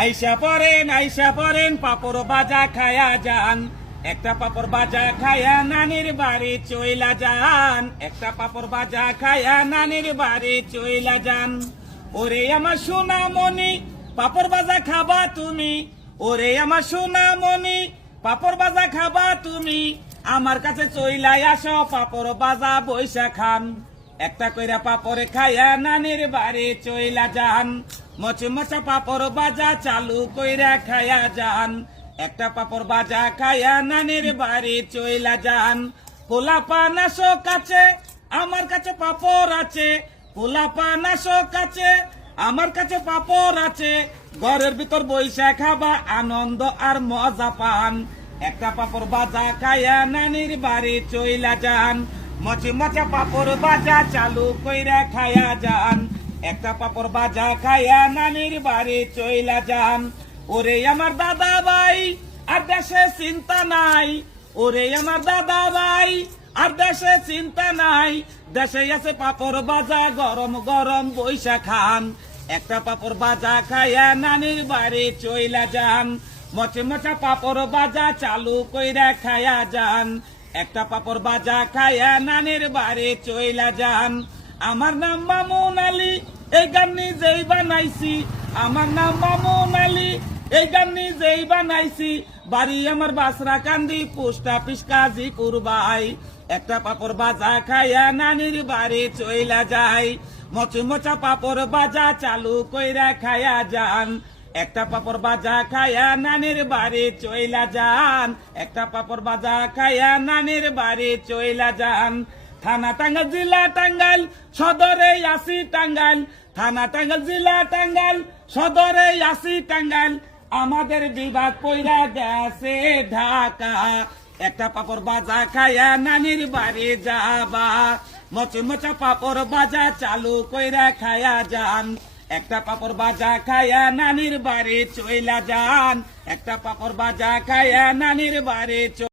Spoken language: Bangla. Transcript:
আইসা পরেন পাপড় বাজা খায়া যান, একটা পাপড় বাজা খায়া নানির বাড়ি চইলা যান, একটা পাপড় বাজা খায়া নানির বাড়ি চইলা যান। ওরে আমার সোনামণি পাপড় বাজা খাবা তুমি, ওরে আমার সোনামণি পাপড় বাজা খাবা তুমি, আমার কাছে চইলাই আসো পাপড় বাজা বইসা খান। একটা কইরা পাপড় খায়া নানির বাড়ি চইলা যান, মচমচা পাপড় বাজা চালু কইরা খায়া যান, একটা পাপড় বাজা খায়া নানির বাড়ি চইলা যান। পোলাপান আসো কাছে আমার কাছে পাপড় আছে, পোলাপান আসো কাছে আমার কাছে পাপড় আছে, ঘরের ভিতর বইসা খাবা আনন্দ আর মজা পান। একটা পাপড় বাজা খায়া নানির বাড়ি চইলা যান, মচমচা পাপড় বাজা চালু কইরা খায়া যান, একটা পাপড় বাজা খায়া নানির বাড়ি চইলা যান। ওরে আমার দাদা ভাই আর দেশে চিন্তা নাই, ওরে আমার দাদা ভাই আর দেশে চিন্তা নাই, দেশে আছে পাপড় বাজা গরম গরম বইসা খান। একটা পাপড় বাজা খায়া নানির বাড়ি চইলা যান, মচমচা পাপড় বাজা চালু কইরা খায়া যান, একটা পাপড় বাজা খায়া নানির বাড়ি চইলা যান। আমার নাম মামুন আলী, এই গান নিজেই বানাইছি, আমার নাম মামুন আলী, এই গান নিজেই বানাইছি, বাড়ি আমার বাসরা কান্দি পোস্ট অফিস কাজীপুর ভাই। একটা পাপড় বাজা খায়া নানির বাড়ি চইলা যায়, মচমচা পাপড় বাজা চালু কইরা খায়া যান, একটা পাপড় বাজা খায়া নানির বাড়ি চইলা যান, একটা পাপড় বাজা খায়া নানির বাড়ি চইলা যান। থানা টাঙ্গাইল জেলা টাঙ্গাইল সদরে আসি টাঙ্গাইল, থানা টাঙ্গাইল জেলা টাঙ্গাইল সদরে আসি টাঙ্গাইল, আমাদের বিভাগ পইরা গেছে ঢাকা। একটা পাপড় বাজা খায়া নানির বাড়ি যাবা, মচমচা পাপড় বাজা চালু কইরা খায়া যান, একটা পাপড় বাজা খায়া নানির বাড়ি চইলা যান, একটা পাপড় বাজা খায়া নানির বাড়ি